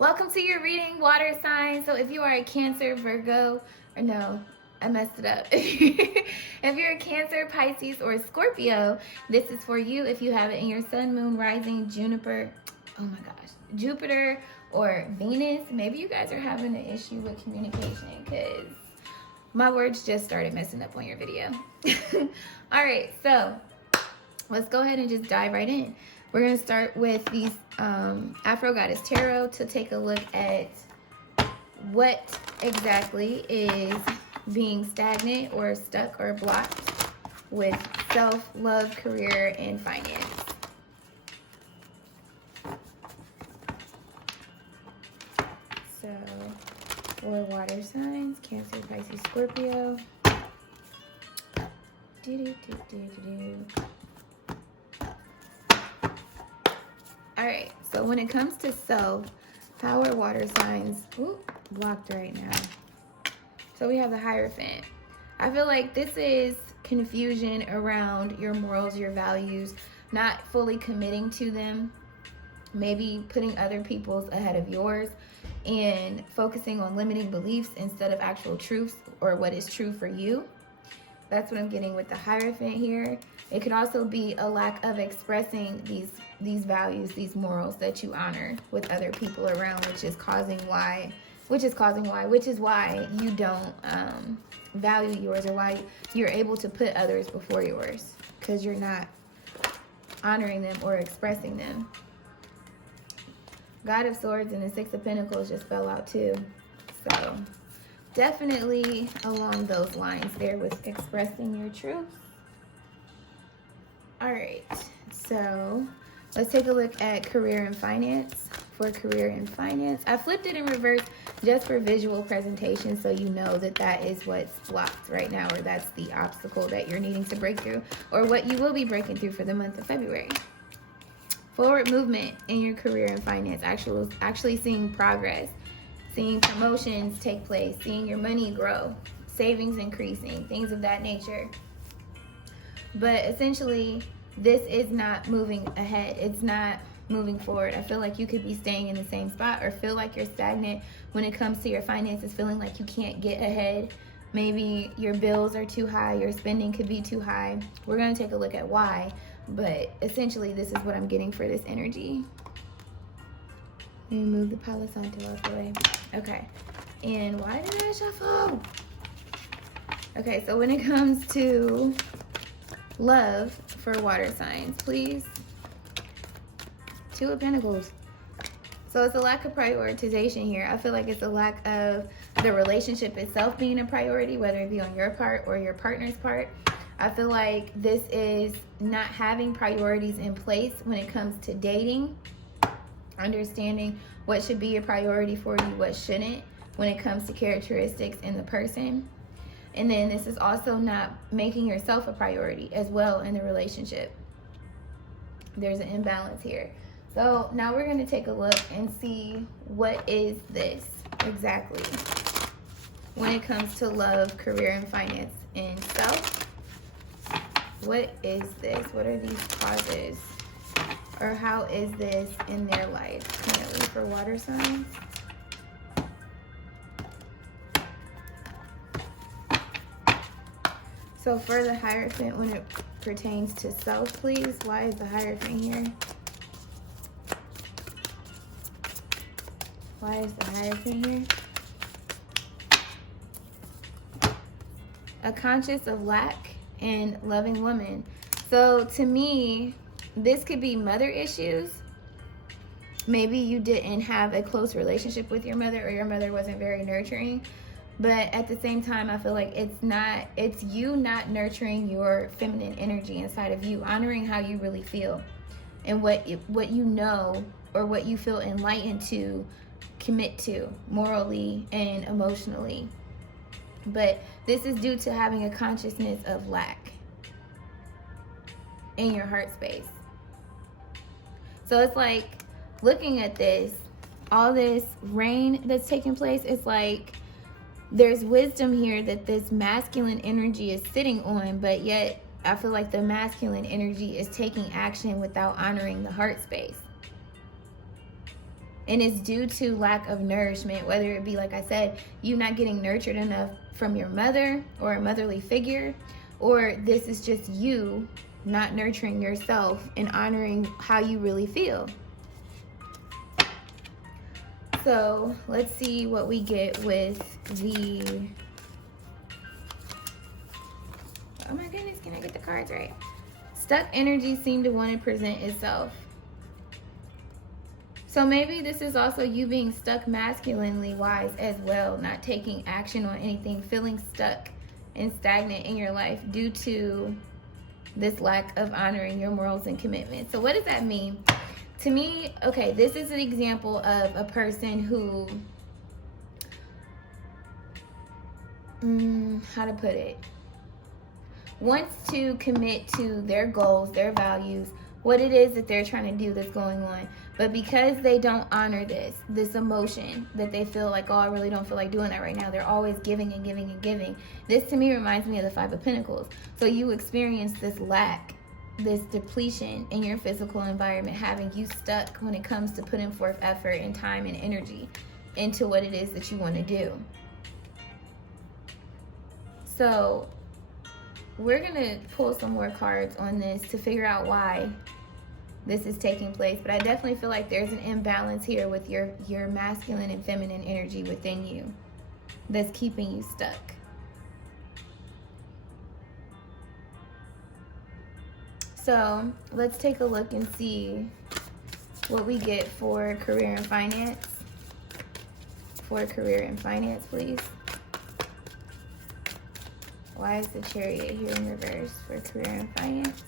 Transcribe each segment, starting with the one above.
Welcome to your reading, water sign. So if you are a Cancer, Virgo, or no, I messed it up. If you're a Cancer, Pisces, or Scorpio, this is for you. If you have it in your sun, moon, rising, Jupiter, or Venus, maybe you guys are having an issue with communication because my words just started messing up on your video. All right, so let's go ahead and just dive right in. We're going to start with these Afro Goddess Tarot to take a look at what exactly is being stagnant or stuck or blocked with self-love, career, and finance. So, for water signs, Cancer, Pisces, Scorpio. All right, so when it comes to self, how are water signs blocked right now? So we have the Hierophant. I feel like this is confusion around your morals, your values, not fully committing to them, maybe putting other people's ahead of yours, and focusing on limiting beliefs instead of actual truths or what is true for you. That's what I'm getting with the Hierophant here. It could also be a lack of expressing these values, these morals that you honor with other people around, which is why you don't value yours, or why you're able to put others before yours, because you're not honoring them or expressing them. God of Swords and the Six of Pentacles just fell out too. So definitely along those lines there with expressing your truth. All right, so let's take a look at career and finance. For career and finance, I flipped it in reverse just for visual presentation, so you know that that is what's blocked right now, or that's the obstacle that you're needing to break through, or what you will be breaking through for the month of February. Forward movement in your career and finance, actually seeing progress, seeing promotions take place, seeing your money grow, savings increasing, things of that nature. But essentially, this is not moving ahead. It's not moving forward. I feel like you could be staying in the same spot, or feel like you're stagnant when it comes to your finances, feeling like you can't get ahead. Maybe your bills are too high, your spending could be too high. We're going to take a look at why, but essentially this is what I'm getting for this energy. Let me move the Palo Santo out the way. Okay, and why did I shuffle? Okay, so when it comes to love for water signs, please. Two of Pentacles. So it's a lack of prioritization here. I feel like it's a lack of the relationship itself being a priority, whether it be on your part or your partner's part. I feel like this is not having priorities in place when it comes to dating, understanding what should be a priority for you, what shouldn't, when it comes to characteristics in the person. And then this is also not making yourself a priority as well in the relationship. There's an imbalance here. So now we're going to take a look and see what is this exactly when it comes to love, career, and finance and self. What is this? What are these causes? Or how is this in their life currently for water signs? So for the Hierophant, when it pertains to self, please, why is the Hierophant here? Why is the Hierophant here? A conscious of lack and loving woman. So to me, this could be mother issues. Maybe you didn't have a close relationship with your mother, or your mother wasn't very nurturing. But at the same time, I feel like it's you not nurturing your feminine energy inside of you, honoring how you really feel and what you know, or what you feel enlightened to commit to morally and emotionally. But this is due to having a consciousness of lack in your heart space. So it's like, looking at this, all this rain that's taking place, it's like there's wisdom here that this masculine energy is sitting on, but yet I feel like the masculine energy is taking action without honoring the heart space. And it's due to lack of nourishment, whether it be, like I said, you not getting nurtured enough from your mother or a motherly figure, or this is just you not nurturing yourself and honoring how you really feel. So let's see what we get with the, oh my goodness, can I get the cards right? Stuck energy seem to want to present itself. So maybe this is also you being stuck masculinely wise as well, not taking action on anything, feeling stuck and stagnant in your life due to this lack of honoring your morals and commitment. So what does that mean? To me, okay, this is an example of a person who, how to put it, wants to commit to their goals, their values, what it is that they're trying to do that's going on. But because they don't honor this emotion that they feel like, oh, I really don't feel like doing that right now. They're always giving and giving and giving. This to me reminds me of the Five of Pentacles. So you experience this lack, this depletion in your physical environment, having you stuck when it comes to putting forth effort and time and energy into what it is that you want to do. So we're going to pull some more cards on this to figure out why this is taking place. But I definitely feel like there's an imbalance here with your masculine and feminine energy within you that's keeping you stuck. So let's take a look and see what we get for career and finance. For career and finance, please. Why is the Chariot here in reverse for career and finance?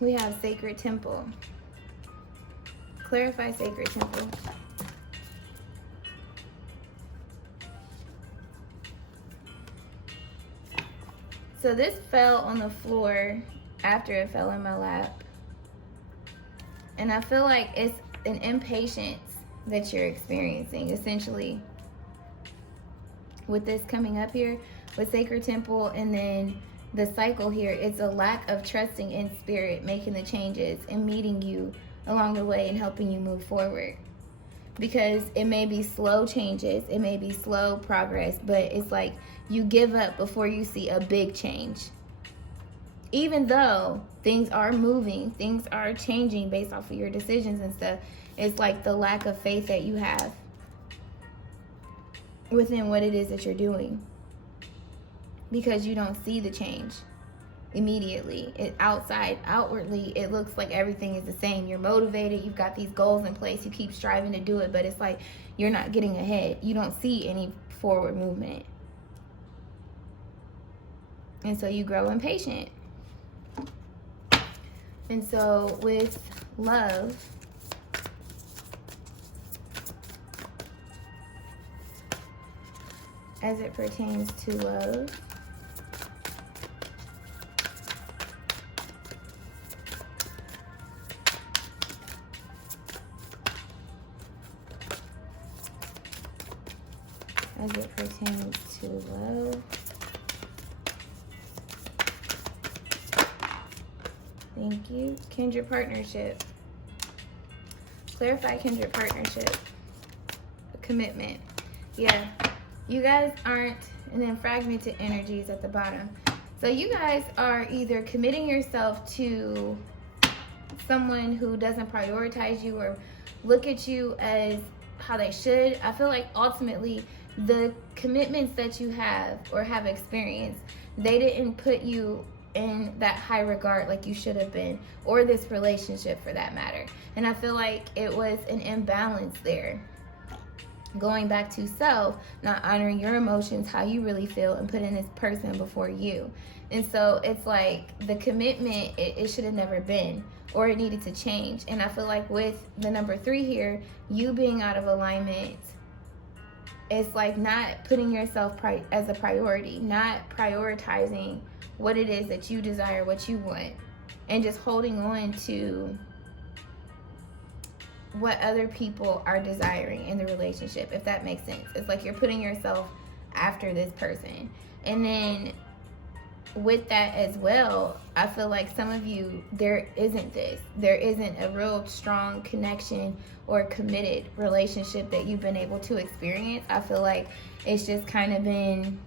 We have Sacred Temple. Clarify Sacred Temple. So this fell on the floor after it fell in my lap. And I feel like it's an impatience that you're experiencing, essentially, with this coming up here, with Sacred Temple, and then the cycle here. It's a lack of trusting in spirit, making the changes and meeting you along the way and helping you move forward. Because it may be slow changes, it may be slow progress, but it's like you give up before you see a big change. Even though things are moving, things are changing based off of your decisions and stuff, it's like the lack of faith that you have within what it is that you're doing. Because you don't see the change immediately. Outwardly, it looks like everything is the same. You're motivated, you've got these goals in place, you keep striving to do it, but it's like you're not getting ahead. You don't see any forward movement. And so you grow impatient. And so with love, as it pertains to love, as it pertains to love, thank you. Kindred partnership. Clarify kindred partnership. Commitment. Yeah, you guys aren't, and then fragmented energies at the bottom. So you guys are either committing yourself to someone who doesn't prioritize you or look at you as how they should. I feel like ultimately the commitments that you have or have experienced, they didn't put you in that high regard like you should have been, or this relationship for that matter. And I feel like it was an imbalance there. Going back to self, not honoring your emotions, how you really feel, and putting this person before you. And so it's like the commitment, it should have never been, or it needed to change. And I feel like with the number 3 here, you being out of alignment, it's like not putting yourself as a priority, not prioritizing what it is that you desire, what you want, and just holding on to what other people are desiring in the relationship, if that makes sense. It's like you're putting yourself after this person. And then with that as well, I feel like some of you, there isn't a real strong connection or committed relationship that you've been able to experience. I feel like it's just kind of been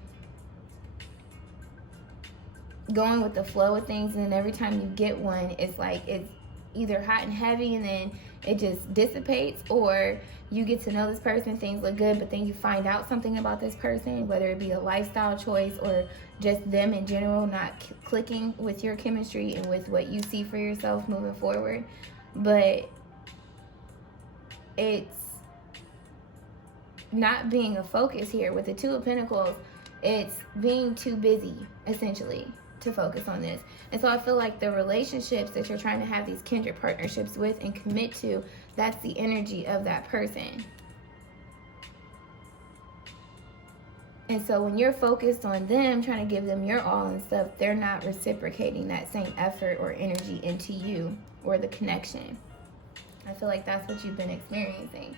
going with the flow of things, and then every time you get one, it's like it's either hot and heavy and then it just dissipates, or you get to know this person, things look good, but then you find out something about this person, whether it be a lifestyle choice or just them in general not clicking with your chemistry and with what you see for yourself moving forward. But it's not being a focus here with the Two of Pentacles. It's being too busy, essentially, to focus on this. And so I feel like the relationships that you're trying to have these kindred partnerships with and commit to, that's the energy of that person. And so when you're focused on them, trying to give them your all and stuff, they're not reciprocating that same effort or energy into you or the connection. I feel like that's what you've been experiencing.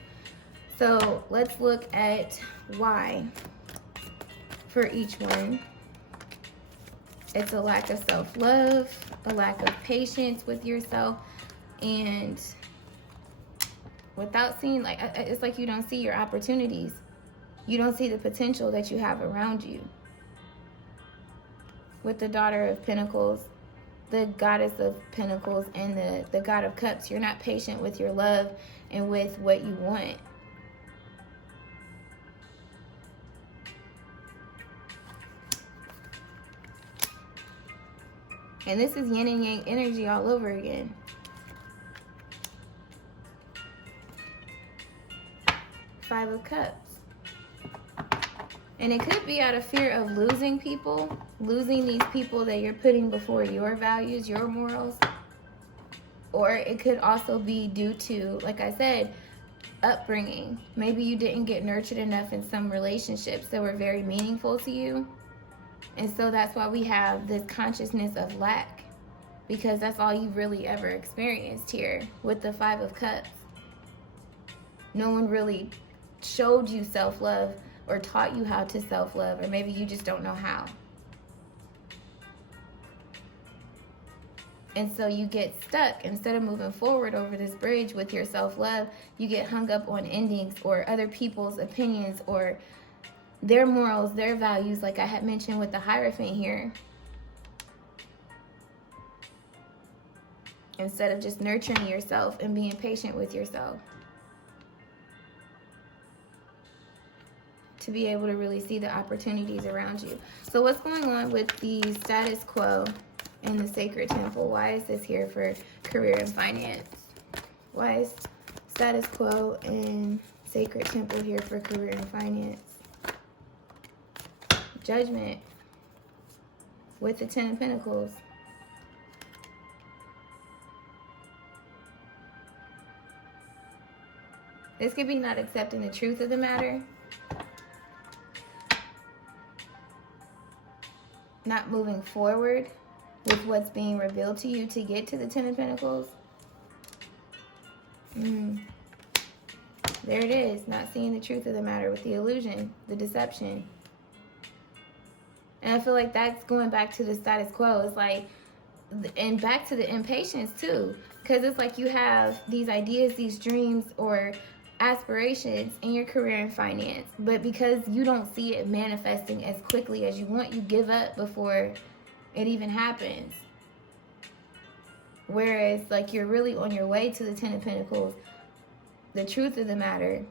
So let's look at why for each one. It's a lack of self-love, a lack of patience with yourself, and without seeing, like, it's like you don't see your opportunities. You don't see the potential that you have around you. With the Daughter of Pentacles, the Goddess of Pentacles, and the God of Cups, you're not patient with your love and with what you want. And this is yin and yang energy all over again. Five of Cups. And it could be out of fear of losing people, losing these people that you're putting before your values, your morals. Or it could also be due to, like I said, upbringing. Maybe you didn't get nurtured enough in some relationships that were very meaningful to you. And so that's why we have this consciousness of lack, because that's all you've really ever experienced here with the Five of Cups. No one really showed you self-love or taught you how to self-love, or maybe you just don't know how. And so you get stuck. Instead of moving forward over this bridge with your self-love, you get hung up on endings or other people's opinions or their morals, their values, like I had mentioned with the Hierophant here. Instead of just nurturing yourself and being patient with yourself. To be able to really see the opportunities around you. So what's going on with the status quo in the Sacred Temple? Why is this here for career and finance? Why is status quo and Sacred Temple here for career and finance? Judgment with the Ten of Pentacles. This could be not accepting the truth of the matter. Not moving forward with what's being revealed to you to get to the Ten of Pentacles. There it is. Not seeing the truth of the matter with the illusion, the deception. And I feel like that's going back to the status quo. It's like, and back to the impatience too. Because it's like you have these ideas, these dreams, or aspirations in your career and finance. But because you don't see it manifesting as quickly as you want, you give up before it even happens. Whereas, like, you're really on your way to the Ten of Pentacles. The truth of the matter,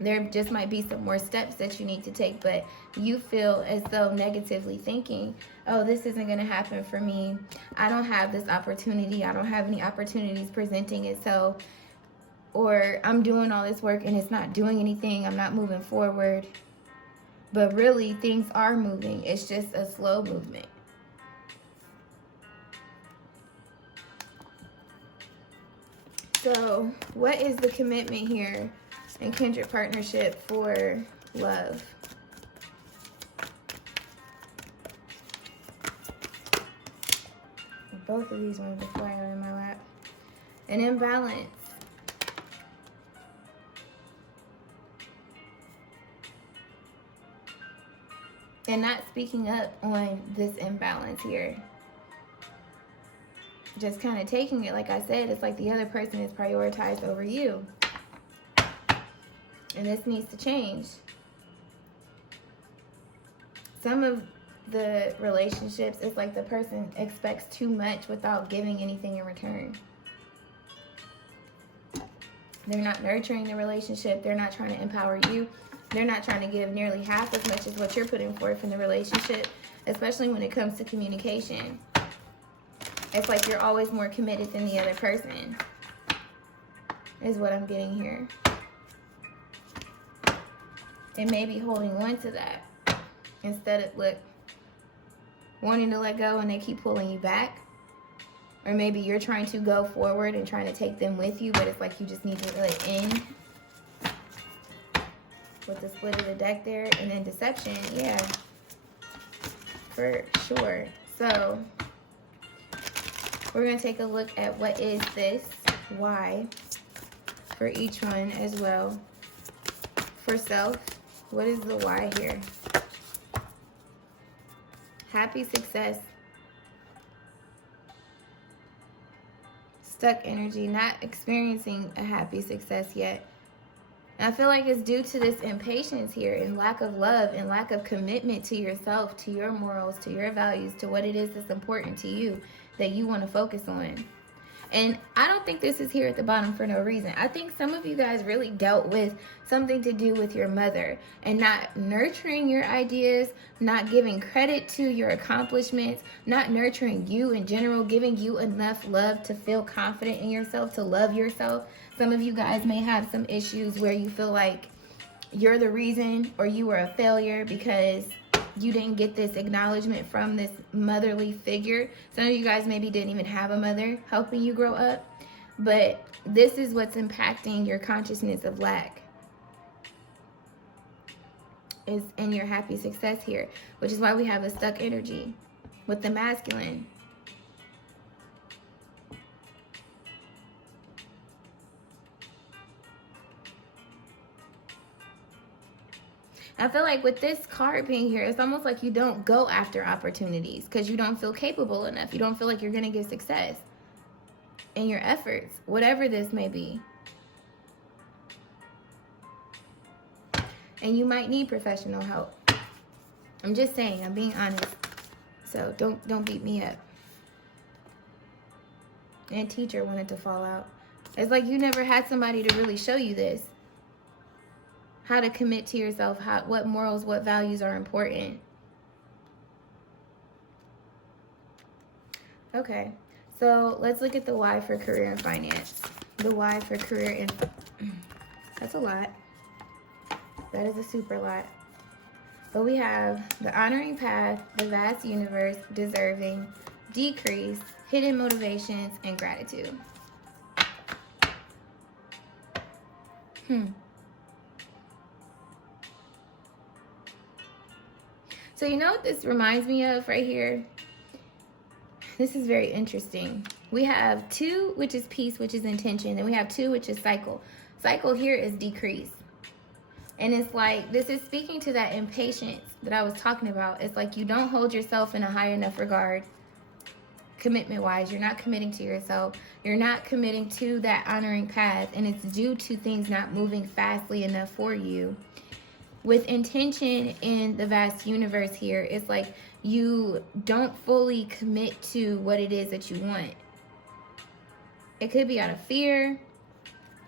there just might be some more steps that you need to take, but you feel as though negatively thinking, oh, this isn't going to happen for me. I don't have this opportunity. I don't have any opportunities presenting itself. Or I'm doing all this work and it's not doing anything. I'm not moving forward. But really, things are moving. It's just a slow movement. So, what is the commitment here in kindred partnership for love? Both of these ones are flying out in my lap. An imbalance. and not speaking up on this imbalance here. Just kind of taking it, like I said, it's like the other person is prioritized over you. And this needs to change. Some of the relationships, it's like the person expects too much without giving anything in return. They're not nurturing the relationship. They're not trying to empower you. They're not trying to give nearly half as much as what you're putting forth in the relationship, especially when it comes to communication. It's like you're always more committed than the other person, is what I'm getting here. And maybe holding on to that instead of, look, wanting to let go and they keep pulling you back. Or maybe you're trying to go forward and trying to take them with you, but it's like you just need to let it end. With the split of the deck there. And then deception, yeah. For sure. So, we're going to take a look at what is this, why, for each one as well. For self, what is the why here? Happy success. Stuck energy, not experiencing a happy success yet. And I feel like it's due to this impatience here and lack of love and lack of commitment to yourself, to your morals, to your values, to what it is that's important to you that you want to focus on. And I don't think this is here at the bottom for no reason. I think some of you guys really dealt with something to do with your mother and not nurturing your ideas, not giving credit to your accomplishments, not nurturing you in general, giving you enough love to feel confident in yourself, to love yourself. Some of you guys may have some issues where you feel like you're the reason or you were a failure because you didn't get this acknowledgement from this motherly figure. Some of you guys maybe didn't even have a mother helping you grow up. But this is what's impacting your consciousness of lack. Is in your happy success here. Which is why we have a stuck energy with the masculine. I feel like with this card being here, it's almost like you don't go after opportunities because you don't feel capable enough. You don't feel like you're going to get success in your efforts, whatever this may be. And you might need professional help. I'm just saying, I'm being honest. So don't beat me up. And teacher wanted to fall out. It's like you never had somebody to really show you this. How to commit to yourself, what morals, what values are important. Okay, so let's look at the why for career and finance. The why for career and... That's a lot. That is a super lot. But we have the honoring path, the vast universe, deserving, decrease, hidden motivations, and gratitude. So you know what this reminds me of right here? This is very interesting. We have 2, which is peace, which is intention. Then we have 2, which is cycle. Cycle here is decrease. And it's like, this is speaking to that impatience that I was talking about. It's like you don't hold yourself in a high enough regard. Commitment-wise, you're not committing to yourself. You're not committing to that honoring path. And it's due to things not moving fastly enough for you. With intention in the vast universe here, it's like you don't fully commit to what it is that you want. It could be out of fear.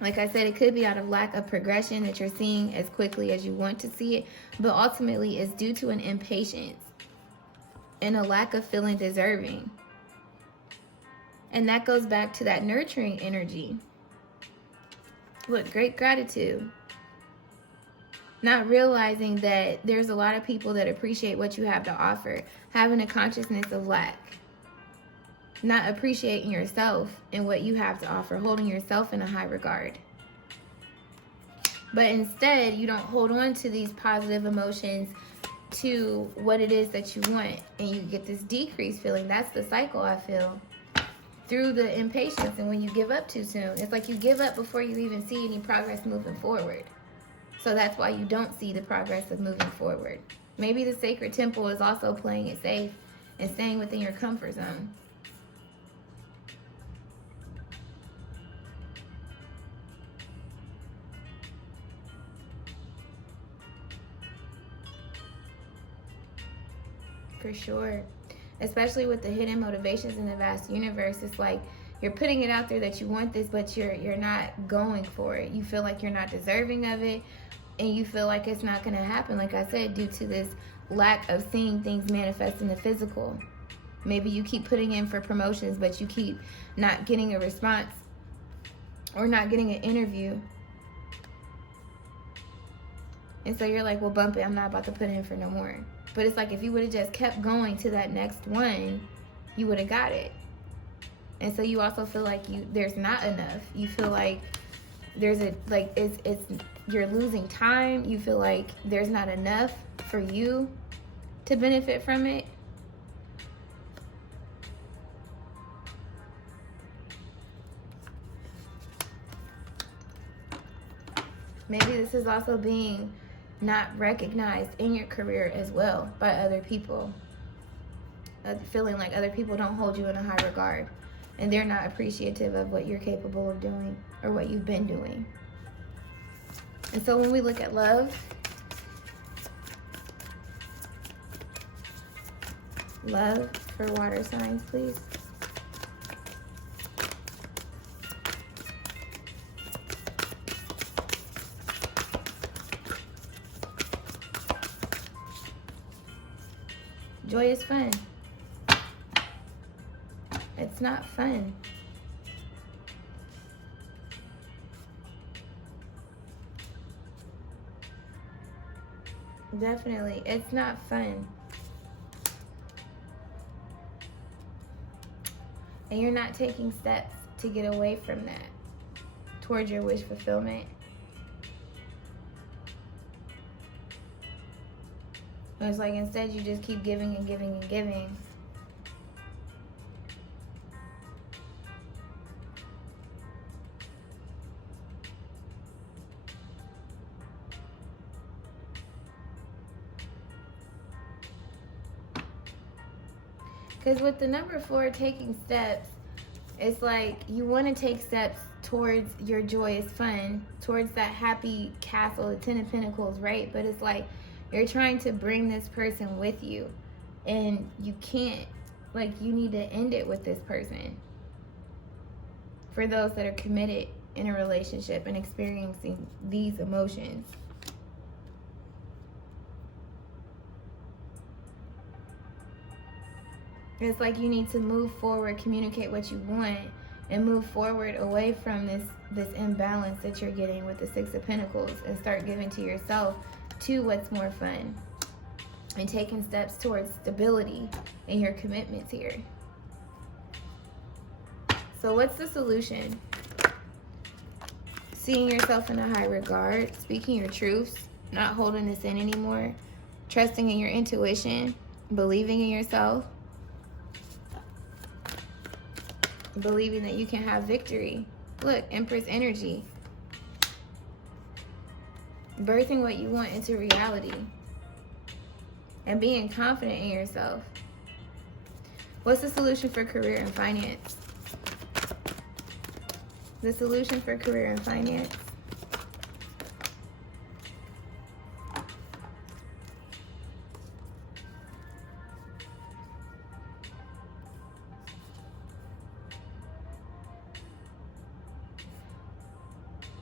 Like I said, it could be out of lack of progression that you're seeing as quickly as you want to see it. But ultimately, it's due to an impatience and a lack of feeling deserving. And that goes back to that nurturing energy. Look, great gratitude. Not realizing that there's a lot of people that appreciate what you have to offer. Having a consciousness of lack. Not appreciating yourself and what you have to offer. Holding yourself in a high regard. But instead, you don't hold on to these positive emotions to what it is that you want. And you get this decreased feeling. That's the cycle, I feel. Through the impatience and when you give up too soon. It's like you give up before you even see any progress moving forward. So that's why you don't see the progress of moving forward. Maybe the sacred temple is also playing it safe and staying within your comfort zone. For sure. Especially with the hidden motivations in the vast universe. It's like you're putting it out there that you want this, but you're not going for it. You feel like you're not deserving of it, and you feel like it's not going to happen, like I said, due to this lack of seeing things manifest in the physical. Maybe you keep putting in for promotions, but you keep not getting a response or not getting an interview. And so you're like, well, bump it. I'm not about to put in for no more. But it's like if you would have just kept going to that next one, you would have got it. And so you also feel like there's not enough. You feel like there's you're losing time. You feel like there's not enough for you to benefit from it. Maybe this is also being not recognized in your career as well by other people. Feeling like other people don't hold you in a high regard, and they're not appreciative of what you're capable of doing or what you've been doing. And so when we look at love, love for water signs, please. Joy is fun. It's not fun. Definitely, it's not fun. And you're not taking steps to get away from that towards your wish fulfillment. It's like instead you just keep giving and giving and giving. Because with the number 4, taking steps, it's like you want to take steps towards your joyous fun, towards that happy castle, the 10 of Pentacles, right? But it's like you're trying to bring this person with you, and you can't. Like, you need to end it with this person. For those that are committed in a relationship and experiencing these emotions. It's like you need to move forward, communicate what you want, and move forward away from this imbalance that you're getting with the 6 of Pentacles, and start giving to yourself to what's more fun, and taking steps towards stability in your commitments here. So what's the solution? Seeing yourself in a high regard, speaking your truths, not holding this in anymore, trusting in your intuition, believing in yourself, believing that you can have victory. Look, Empress energy. Birthing what you want into reality. And being confident in yourself. What's the solution for career and finance? The solution for career and finance.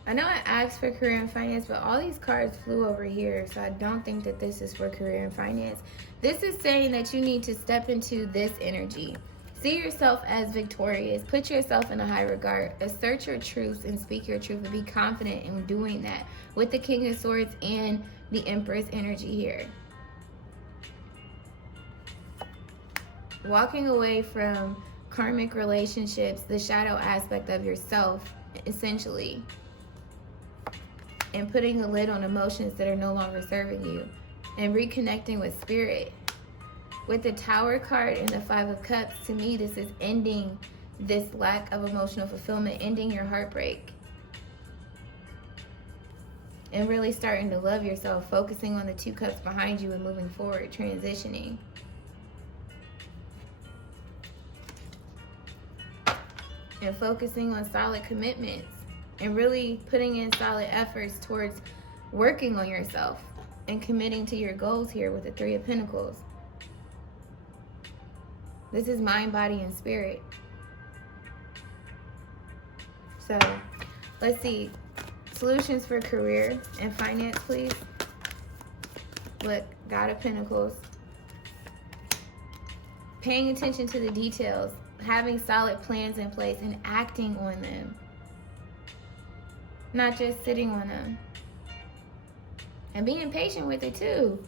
I know I asked for career and finance, but all these cards flew over here, so I don't think that this is for career and finance. This is saying that you need to step into this energy. See yourself as victorious. Put yourself in a high regard. Assert your truths and speak your truth, and be confident in doing that with the King of Swords and the Empress energy here. Walking away from karmic relationships, the shadow aspect of yourself, essentially. And putting a lid on emotions that are no longer serving you. And reconnecting with spirit. With the Tower card and the 5 of Cups, to me, this is ending this lack of emotional fulfillment, ending your heartbreak. and really starting to love yourself, focusing on the 2 cups behind you and moving forward, transitioning. And focusing on solid commitments and really putting in solid efforts towards working on yourself and committing to your goals here with the 3 of Pentacles. This is mind, body, and spirit. So, let's see. Solutions for career and finance, please. Look, God of Pentacles. Paying attention to the details. Having solid plans in place and acting on them. Not just sitting on them. And being patient with it too.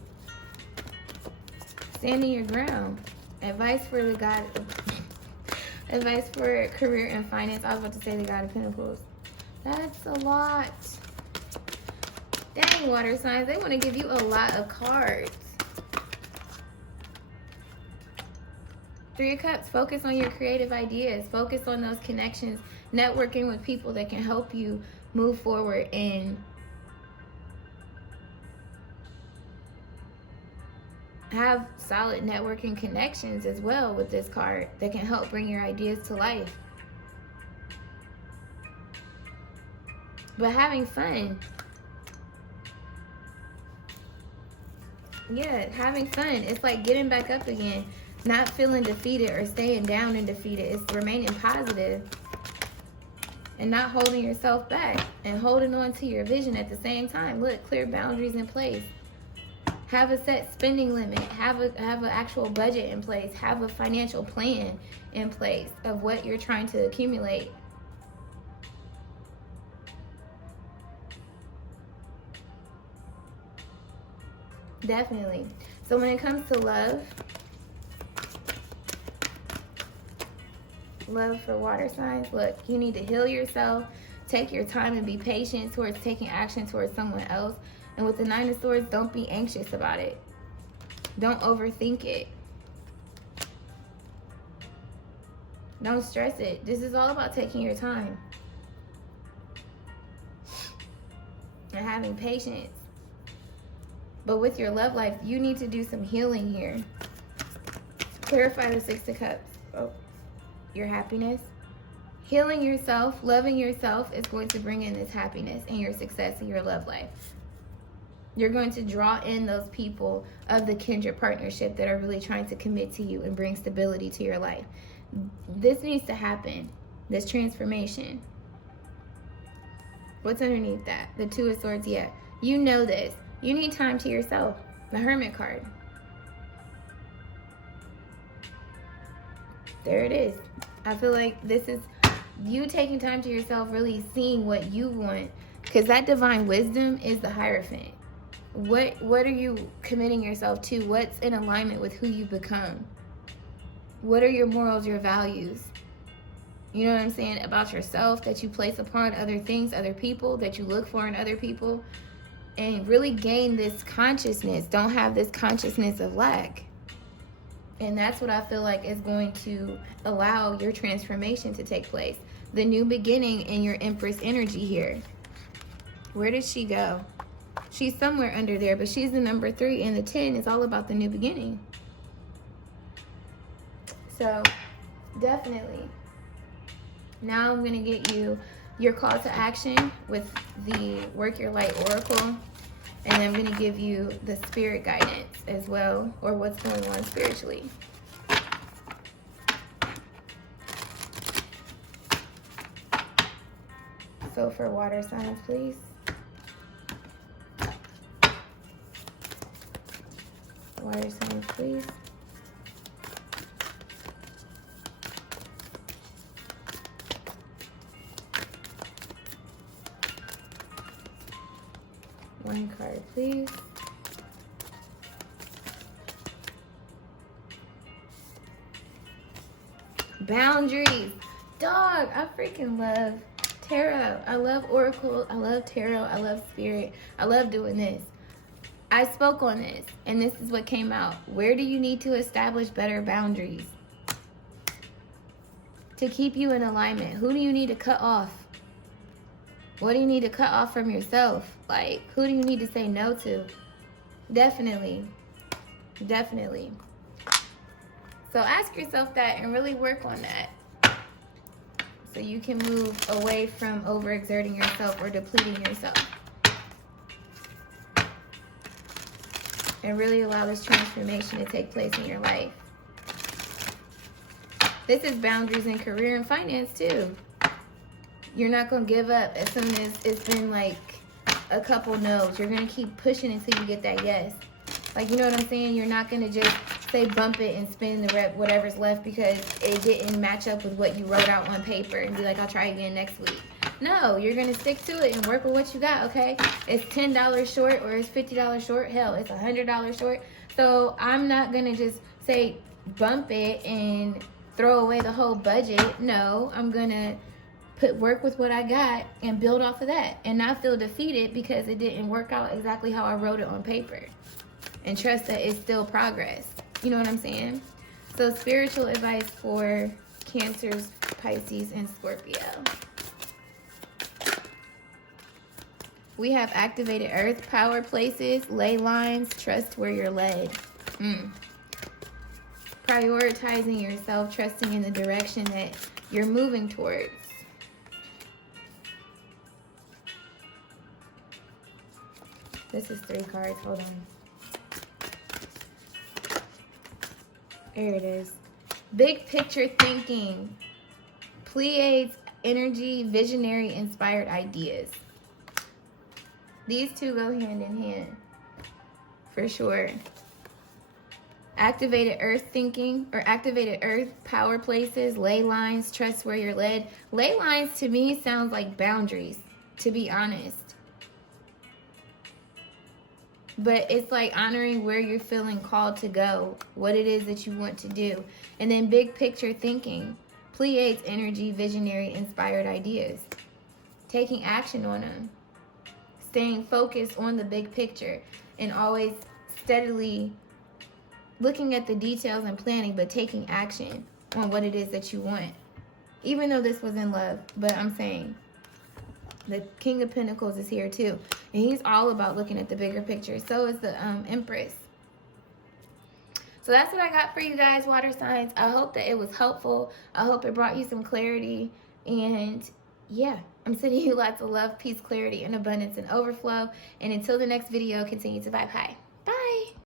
Standing your ground. Advice for the God. Advice for career and finance. I was about to say the God of Pentacles. That's a lot. Dang, water signs. They want to give you a lot of cards. 3 of Cups. Focus on your creative ideas. Focus on those connections. Networking with people that can help you move forward and have solid networking connections as well with this card that can help bring your ideas to life. But having fun. Yeah, having fun. It's like getting back up again. Not feeling defeated or staying down and defeated. It's remaining positive and not holding yourself back and holding on to your vision at the same time. Look, clear boundaries in place. Have a set spending limit. Have an actual budget in place. Have a financial plan in place of what you're trying to accumulate. Definitely. So when it comes to love for water signs, look, you need to heal yourself. Take your time and be patient towards taking action towards someone else. And with the 9 of Swords, don't be anxious about it. Don't overthink it. Don't stress it. This is all about taking your time and having patience. But with your love life, you need to do some healing here. Clarify the 6 of Cups. Oh, your happiness. Healing yourself, loving yourself is going to bring in this happiness and your success in your love life. You're going to draw in those people of the kindred partnership that are really trying to commit to you and bring stability to your life. This needs to happen, this transformation. What's underneath that? The 2 of Swords, yeah. You know this. You need time to yourself. The Hermit card. There it is. I feel like this is you taking time to yourself, really seeing what you want. Because that divine wisdom is the Hierophant. What are you committing yourself to? What's in alignment with who you become? What are your morals, your values? You know what I'm saying? About yourself that you place upon other things, other people, that you look for in other people. And really gain this consciousness. Don't have this consciousness of lack. And that's what I feel like is going to allow your transformation to take place. The new beginning in your Empress energy here. Where did she go? She's somewhere under there, but she's the number 3, and the 10 is all about the new beginning. So, definitely. Now I'm going to get you your call to action with the Work Your Light Oracle. And I'm going to give you the spirit guidance as well, or what's going on spiritually. So for water signs, please. Water signs, please. One card, please. Boundaries. Dog, I freaking love tarot. I love oracle. I love tarot. I love spirit. I love doing this. I spoke on this, and this is what came out. Where do you need to establish better boundaries to keep you in alignment? Who do you need to cut off? What do you need to cut off from yourself? Like, who do you need to say no to? Definitely. Definitely. So ask yourself that and really work on that. So you can move away from overexerting yourself or depleting yourself. And really allow this transformation to take place in your life. This is boundaries in career and finance too. You're not going to give up as soon as it's been like a couple no's. You're going to keep pushing until you get that yes. Like, you know what I'm saying? You're not going to just say bump it and spin the rep whatever's left because it didn't match up with what you wrote out on paper and be like, I'll try again next week. No, you're going to stick to it and work with what you got, okay? It's $10 short or it's $50 short. Hell, it's $100 short. So I'm not going to just say bump it and throw away the whole budget. No, I'm going to work with what I got and build off of that and not feel defeated because it didn't work out exactly how I wrote it on paper, and trust that it's still progress. You know what I'm saying? So spiritual advice for Cancers, Pisces, and Scorpio. We have activated earth, power places, ley lines, trust where you're led. Prioritizing yourself, trusting in the direction that you're moving towards. This is 3 cards. Hold on. There it is. Big picture thinking. Pleiades, energy, visionary, inspired ideas. These two go hand in hand. For sure. Activated earth thinking, or activated earth, power places, ley lines, trust where you're led. Ley lines to me sounds like boundaries, to be honest. But it's like honoring where you're feeling called to go, what it is that you want to do. And then big picture thinking, Pleiades, energy, visionary, inspired ideas. Taking action on them. Staying focused on the big picture and always steadily looking at the details and planning, but taking action on what it is that you want. Even though this was in love, but I'm saying the King of Pentacles is here too. And he's all about looking at the bigger picture. So is the Empress. So that's what I got for you guys, water signs. I hope that it was helpful. I hope it brought you some clarity. And yeah, I'm sending you lots of love, peace, clarity, and abundance and overflow. And until the next video, continue to vibe high.